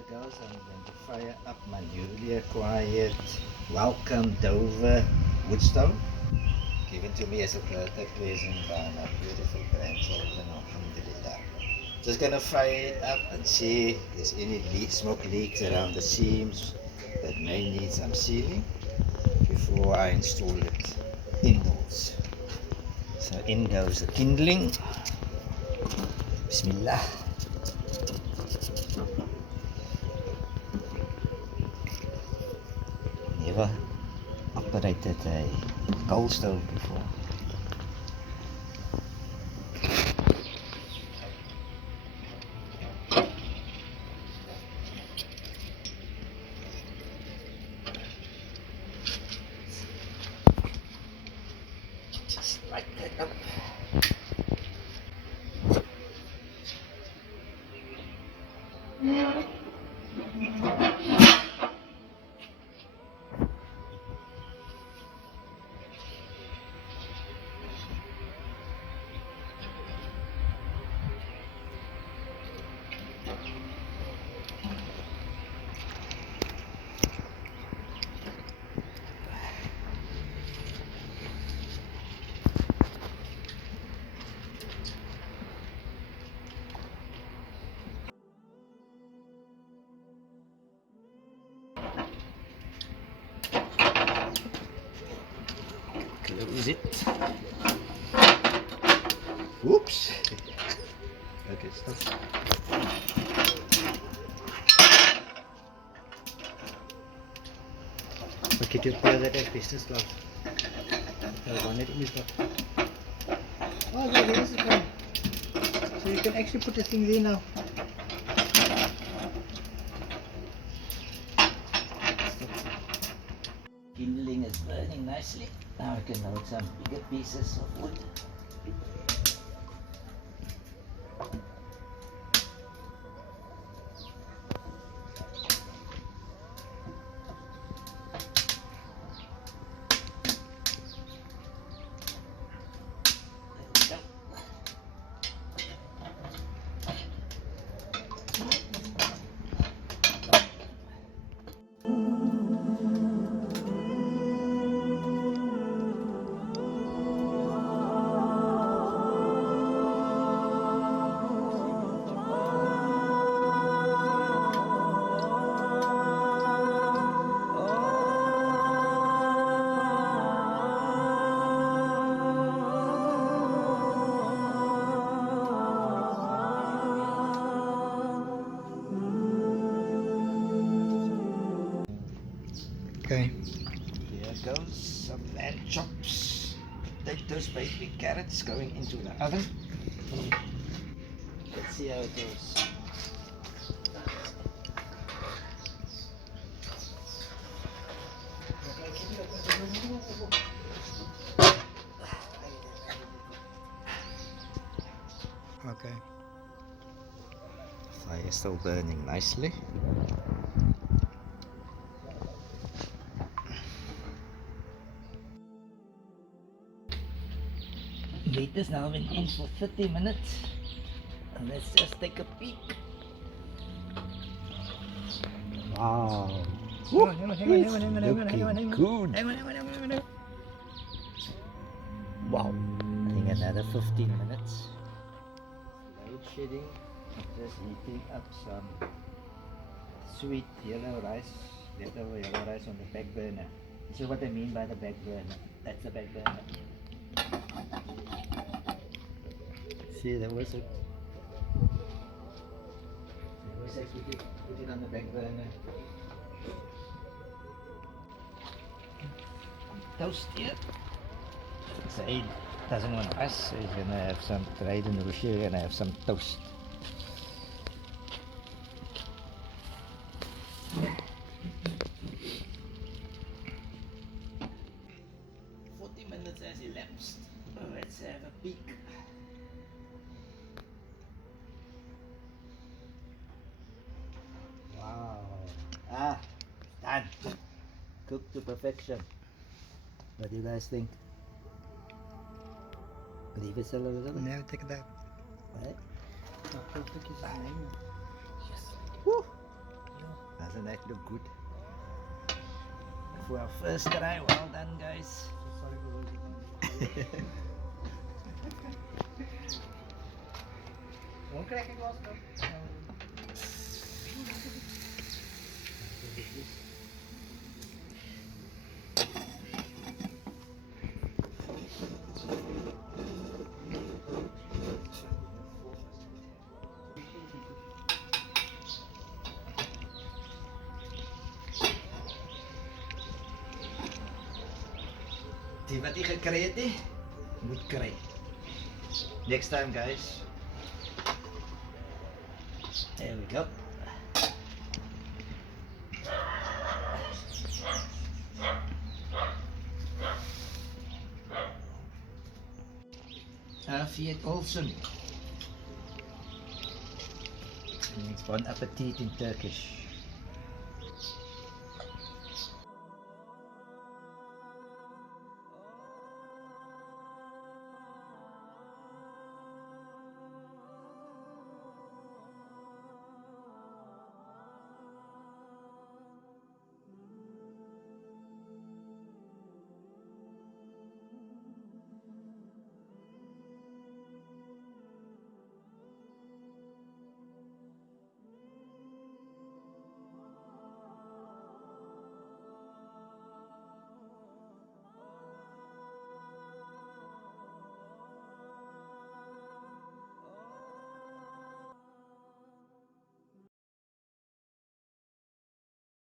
it goes. I'm going to fire up my newly acquired Welcome Dover wood stove, given to me as a birthday present by my beautiful grandchildren. Alhamdulillah. Just gonna fire it up and see if there's any smoke leaks around the seams that may need some sealing before I install it indoors. So in goes the kindling. Bismillah. Never operated a coal stove before. Just like that up. Close it. Whoops. Okay, stop. Okay, to clear that asbestos cloth. One it is not. Oh yeah, there is a one. So you can actually put the thing there now. Kindling is burning nicely. Now we can load some bigger pieces of wood. Okay. Here goes some lamb chops, potatoes, baby carrots going into the oven. Let's see how it goes. Okay. Fire still burning nicely. Heater's now been in for 30 minutes. And let's just take a peek. Wow. Hang on. Good. Wow. I think another 15 minutes. Load shedding. Just heating up some sweet yellow rice, leftover yellow rice on the back burner. This is what I mean by the back burner. That's the back burner. See, there was actually put it on the back burner. Toast here. Said doesn't want rice, so he's gonna have some dried and Rushi gonna have some toast. Minutes has elapsed. Let's have a peek. Wow. Done. Cooked to perfection. What do you guys think? Leave it still a little bit? No, take that. Right? Perfect is the name. Yes. Woo! Doesn't that look good? For our first try, well done guys. Sorry for losing. Won't crack it was Die wat jy gekry het nie, moet kry. Next time guys. There we go. Afiyet olsun. Means bon appetit in Turkish.